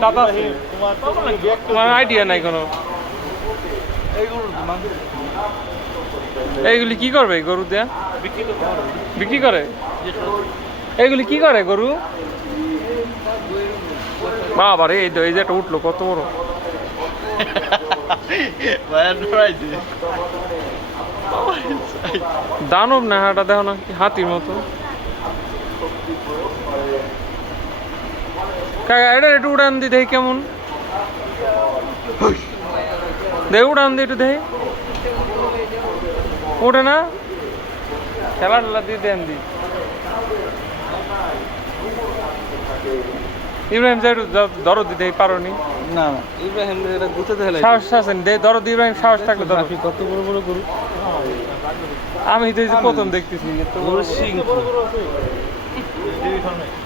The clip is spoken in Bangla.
টাটা তোমার আইডিয়া নাই কোনো। এইগুলি কি করবে গরু দেয়া? বিক্রি করে? এইগুলি কি করে গরু? বাবা রে, এই যে একটা উঠলো, কত বড় দানব না হাটা, দেখো না হাতির মতো। কাকা এটা একটু উড়ান দি দেখি কেমন, দেখ উড়ান দি একটু দেখি, উঠে না? খেলা টেলা দিয়ে দেন দি। ইব্রাহিম যাই ধরো দি দেখি, পারো নি? না না, ইব্রাহিম এটা গুছাতে হেলাই সাহস আছেন দে, ধরো দি ইব্রাহিম, সাহস থাকলে ধরো। কত বড় বড় গরু, আমি তো এই যে প্রথম দেখতেছি। গরু সিং